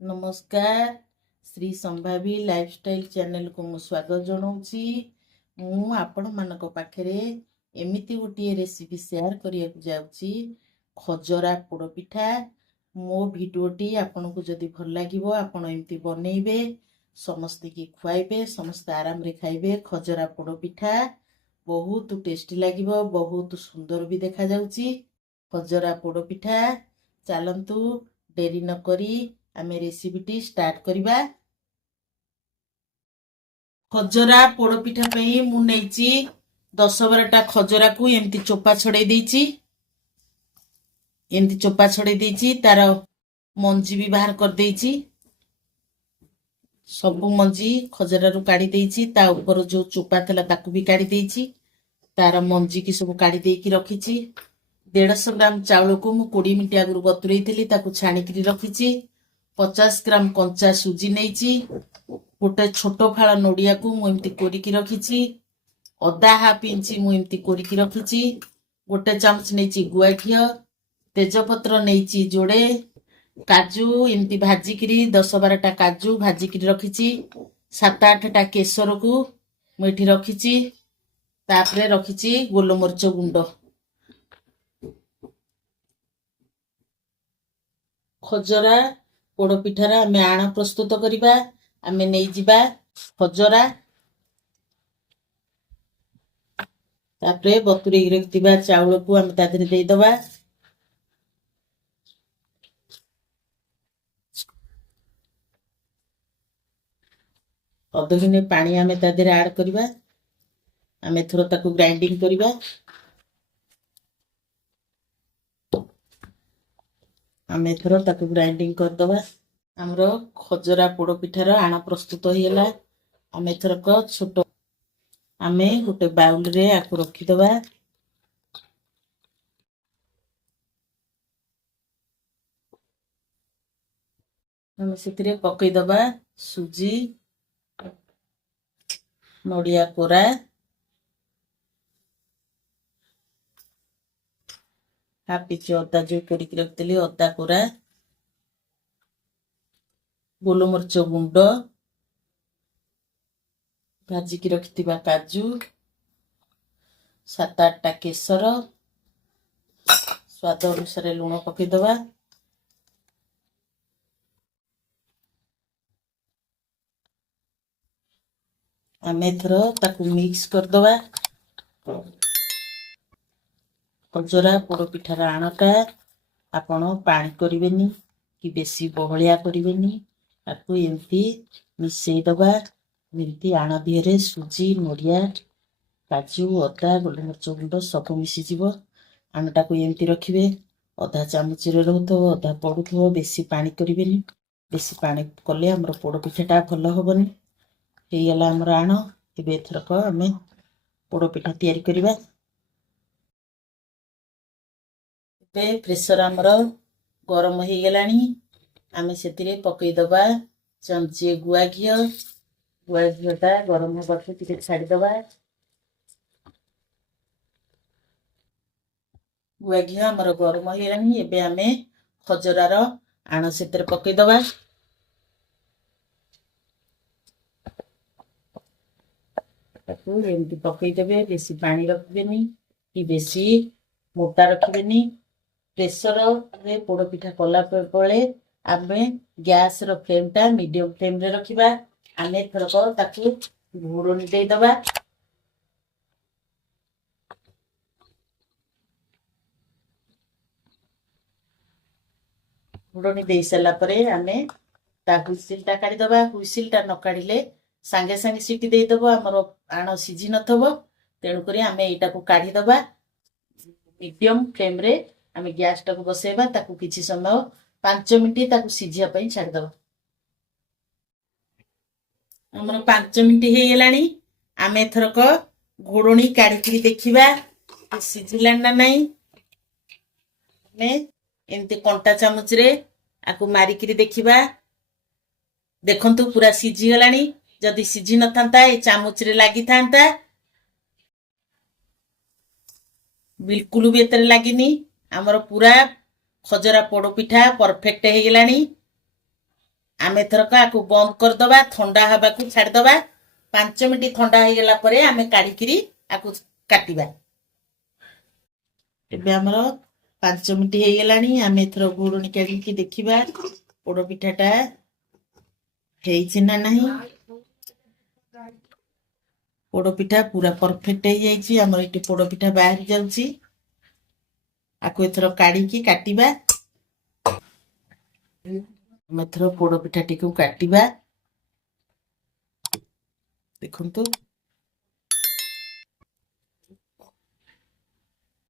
नमस्कार Shri संभावी lifestyle channel को मु स्वागत जनाऊँगी। मु आपण मानक पाखरे एमिति गोटे रेसिपी शेयर करिया जाउची खजरा पोड़ पिठा। मो भिडियोटी आपन को जदि भल लागिवो आपण एमिति बनइबे, समस्ते की खुआइबे, समस्त आराम रे खाइबे। खजरा पोड़ पिठा बहुत टेस्टी लागिवो, बहुत सुंदर भी देखा जाउची। खजरा पोड़ पिठा चलंतु डेरी न करी आमे रेसिपीटी स्टार्ट करिबा। खजरा पोड़ पिठा पई मु नेची 10-12टा खजरा को एमती चोपा छड़े देइची। एमती चोपा छड़े देइची, तार मंजी भी बाहर कर देइची। सब मंजी खजरा रु काढ़ी देइची, ता ऊपर जो चोपा थला ताकू भी काढ़ी देइची। तार मंजी की सब काढ़ी देइकी रखिची। 150 ग्राम चावल को मु 20 मिनिट आगु बतुरई थिली, ताकू छाणी की रखिची। 50 ग्राम कंचा सुजी नेइची। गोटे छोट फाड़ नड़िया को मु एमती कोरिकी रखिची। अदा हाफ इंची मु एमती कोरिकी रखिची। गोटे चामच नेइची गुआ घियो। तेजपत्र नेइची जोड़े। काजू एमती भाजिकी 10-12टा काजू भाजिकी रखिची। 7-8टा केसर को मु एठी रखिची। तापरे रखिची गोलमरीच गुंड। खजरा पोड़ पिठार आम आण प्रस्तुत करिबा। आमे नहीं जिबा खजरा, तापरे बतुरे रखिथिबा चाउल को आमे ता देरे देई दबा। अधगिने पानी आमे ता देरे ऐड करिबा। आमे थोड़ा ताकू ग्राइंडिंग करिबा। आमे थोड़ा ताकू ग्राइंडिंग कर दबा। हमरो खजरा पोड़ पिठार आण प्रस्तुत होइला। आमे थरक छोटो आमे गोटे बाउल रे आकु रखी दबा। आमे सेतिरे पकई दबा सुजी, नड़िया कोरा, हाफ इंच अदा जो कोरिकी रखितली अदा कोरा, गोलमरीच गुंड, भाजिकी रखिथिबा काजू, 7-8टा केसर, स्वाद अनुसार लुण पकई दबा। आमे थर ताकू मिक्स कर दबा। खजरा पोड़ पिठार आणटा आपण पानी करिवेनी कि बेसी बहलिया करिवेनी, ताकू एमती मिसई दबा। एमती आण दिहरे सुजी, नड़िया, काजू, अदा, गोलमरीच गुंड सब मिसी जीवो। आणटा को एमती रखिबे। अधा चामच रे रहथो, अधा पड़ुथो, बेसी पानी करिवेनी। बेसी पानी कले हमर पोड़ पिठाटा भल होबनी। हे गला हमर आण। एबे एथरक आमे पोड़ पिठा तयारी करिबा। प्रेसर आमर गरम हो गलानी। आमे सेतिरे पकई दबा चमचे गुआ घियो। गुआ घियोटा गरम होबाकू टिके छाड़ी दबा। गुआ घियो आमर गरम हो गलानी। एबे आमे खजरार आण सेतिरे पकई दबा। ताकू एमती पकई देबे। बेसी पानी रखबेनी कि बेसी मोटा रखबेनी। प्रेसर रे पोड़ पिठा कला पळे आमे गैस रो फ्लेम टा मीडियम फ्लेम रे रखिबा। आमे थरक ताकू घोड़नी दे दबा। घोड़नी दे सला परे आमे ता हुइसिल टा काढी दबा। हुइसिल टा न काढिले सांगे सांगे सीटी दे दबो, हमर आण सिझी नथबो। तेणु करी आमे एटा को काढी दबा। मीडियम फ्लेम रे आमे गैस टा को बसेबा। ताकू किछि समय 5 मिनिट ताकू सिझिया पई छाडी दबा। हमर 5 मिनिट हे गेलानी। आमे थरक घोड़नी काढी देखिबा सिझिला ना नाही। ने एमते कंटा चामच रे आकू मारी किरी देखिबा। देखंतु पूरा सिझी गलानी। जदि सिझी न थांता ए चामच रे लागि थांता। बिल्कुल भी एतरे लागिनी। हमर पूरा खजरा पोड़ पिठा परफेक्ट हे गेलानी। आमे एथरक आकु बंद करदबा ठंडा हबाकू छाड़दबा 5 मिनिट ठंडा हो गला परे आमे काढिकिरी आकु काटिबा एबे हमरो 5 मिनिट हो गलानी आमे एथर गुडुनी काढिकी देखिबा पोड़ पिठाटा हेइछि ना नाही पोड़ पिठा पूरा परफेक्ट हो जाइछि हमर इटे पोड़ पिठा बाहर जाउछि आकु एथर काढिकी काटिबा एथर पोड़ पिठाटी को काटिबा देखंतु